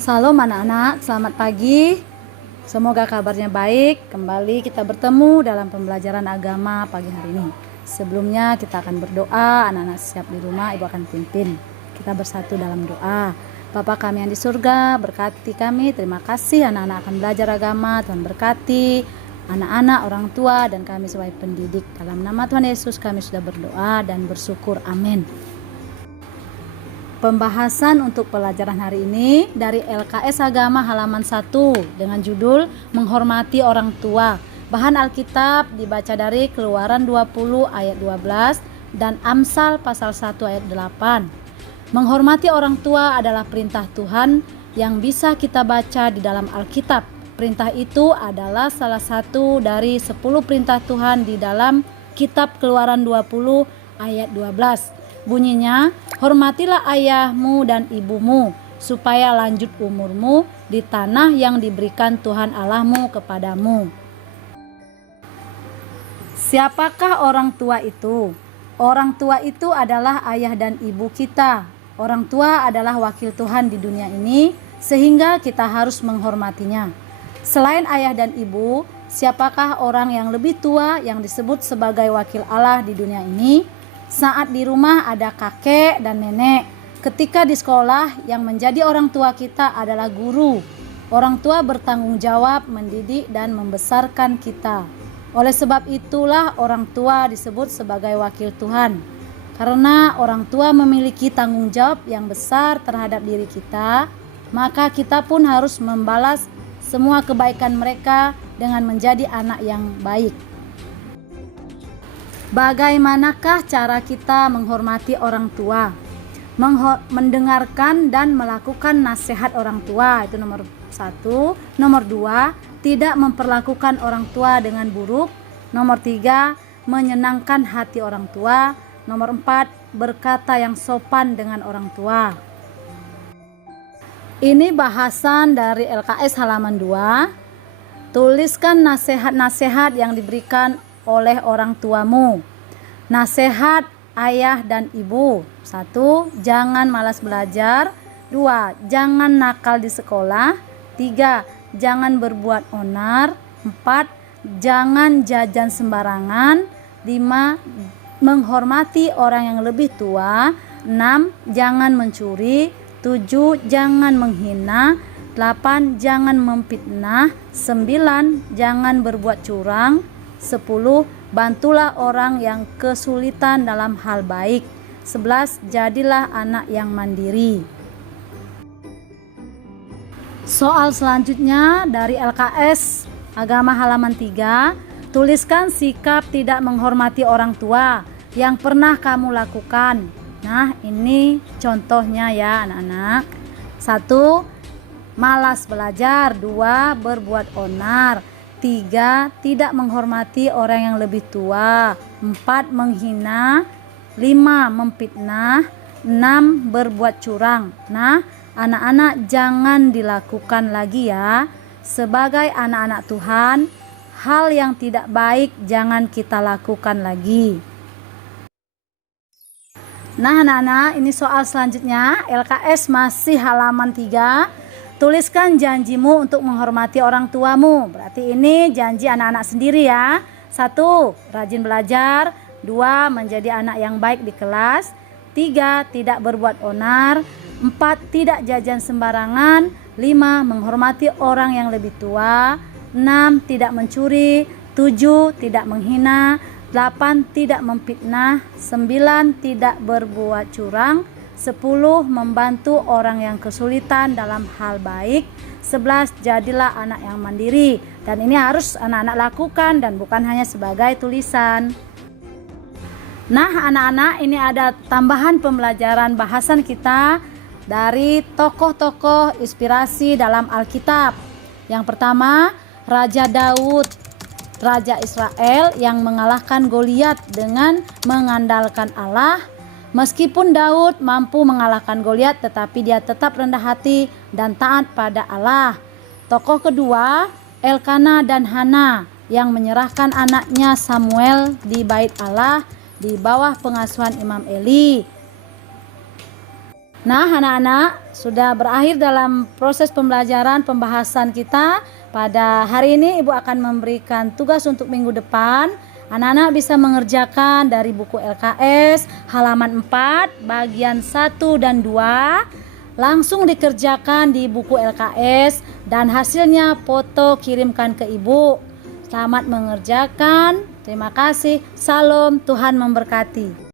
Salam anak-anak, selamat pagi. Semoga kabarnya baik. Kembali kita bertemu dalam pembelajaran agama pagi hari ini. Sebelumnya kita akan berdoa. Anak-anak siap di rumah, Ibu akan pimpin. Kita bersatu dalam doa. Bapa kami yang di surga, berkati kami. Terima kasih anak-anak akan belajar agama. Tuhan berkati anak-anak, orang tua, dan kami sebagai pendidik. Dalam nama Tuhan Yesus kami sudah berdoa dan bersyukur. Amin. Pembahasan untuk pelajaran hari ini dari LKS Agama halaman 1 dengan judul Menghormati Orang Tua. Bahan Alkitab dibaca dari Keluaran 20 ayat 12 dan Amsal pasal 1 ayat 8. Menghormati orang tua adalah perintah Tuhan yang bisa kita baca di dalam Alkitab. Perintah itu adalah salah satu dari 10 perintah Tuhan di dalam kitab Keluaran 20 ayat 12. Bunyinya, hormatilah ayahmu dan ibumu, supaya lanjut umurmu di tanah yang diberikan Tuhan Allahmu kepadamu. Siapakah orang tua itu? Orang tua itu adalah ayah dan ibu kita. Orang tua adalah wakil Tuhan di dunia ini, sehingga kita harus menghormatinya. Selain ayah dan ibu, siapakah orang yang lebih tua yang disebut sebagai wakil Allah di dunia ini? Saat di rumah ada kakek dan nenek. Ketika di sekolah yang menjadi orang tua kita adalah guru. Orang tua bertanggung jawab mendidik dan membesarkan kita. Oleh sebab itulah orang tua disebut sebagai wakil Tuhan. Karena orang tua memiliki tanggung jawab yang besar terhadap diri kita, maka kita pun harus membalas semua kebaikan mereka dengan menjadi anak yang baik. Bagaimanakah cara kita menghormati orang tua? Mendengarkan dan melakukan nasihat orang tua, itu nomor 1. Nomor 2, tidak memperlakukan orang tua dengan buruk. Nomor 3, menyenangkan hati orang tua. Nomor 4, berkata yang sopan dengan orang tua. Ini bahasan dari LKS halaman 2. Tuliskan nasihat-nasihat yang diberikan oleh orang tuamu. Nasihat ayah dan ibu. 1. Jangan malas belajar. 2. Jangan nakal di sekolah. 3. Jangan berbuat onar. 4. Jangan jajan sembarangan. 5. Menghormati orang yang lebih tua. 6. Jangan mencuri. 7. Jangan menghina. 8. Jangan memfitnah. 9. Jangan berbuat curang. 10. Bantulah orang yang kesulitan dalam hal baik. 11. Jadilah anak yang mandiri. Soal selanjutnya dari LKS Agama halaman 3. Tuliskan sikap tidak menghormati orang tua yang pernah kamu lakukan. Nah, ini contohnya ya anak-anak. 1. Malas belajar. 2. Berbuat onar. 3. Tidak menghormati orang yang lebih tua. 4. Menghina. 5. Memfitnah. 6. Berbuat curang. Nah, anak-anak jangan dilakukan lagi ya. Sebagai anak-anak Tuhan, hal yang tidak baik jangan kita lakukan lagi. Nah anak-anak, ini soal selanjutnya LKS masih halaman 3. Tuliskan janjimu untuk menghormati orang tuamu. Berarti ini janji anak-anak sendiri ya. 1. Rajin belajar. 2. Menjadi anak yang baik di kelas. 3. Tidak berbuat onar. 4. Tidak jajan sembarangan. 5. Menghormati orang yang lebih tua. 6. Tidak mencuri. 7. Tidak menghina. 8. Tidak memfitnah. 9. Tidak berbuat curang. 10. Membantu orang yang kesulitan dalam hal baik. 11. Jadilah anak yang mandiri. Dan ini harus anak-anak lakukan dan bukan hanya sebagai tulisan. Nah anak-anak, ini ada tambahan pembelajaran bahasan kita dari tokoh-tokoh inspirasi dalam Alkitab. Yang pertama, Raja Daud, Raja Israel yang mengalahkan Goliat dengan mengandalkan Allah. Meskipun Daud mampu mengalahkan Goliat, tetapi dia tetap rendah hati dan taat pada Allah. Tokoh kedua, Elkana dan Hana yang menyerahkan anaknya Samuel di bait Allah di bawah pengasuhan Imam Eli. Nah, anak-anak, sudah berakhir dalam proses pembelajaran pembahasan kita. Pada hari ini Ibu akan memberikan tugas untuk minggu depan. Anak-anak bisa mengerjakan dari buku LKS halaman 4 bagian 1 dan 2. Langsung dikerjakan di buku LKS dan hasilnya foto kirimkan ke Ibu. Selamat mengerjakan. Terima kasih. Salam, Tuhan memberkati.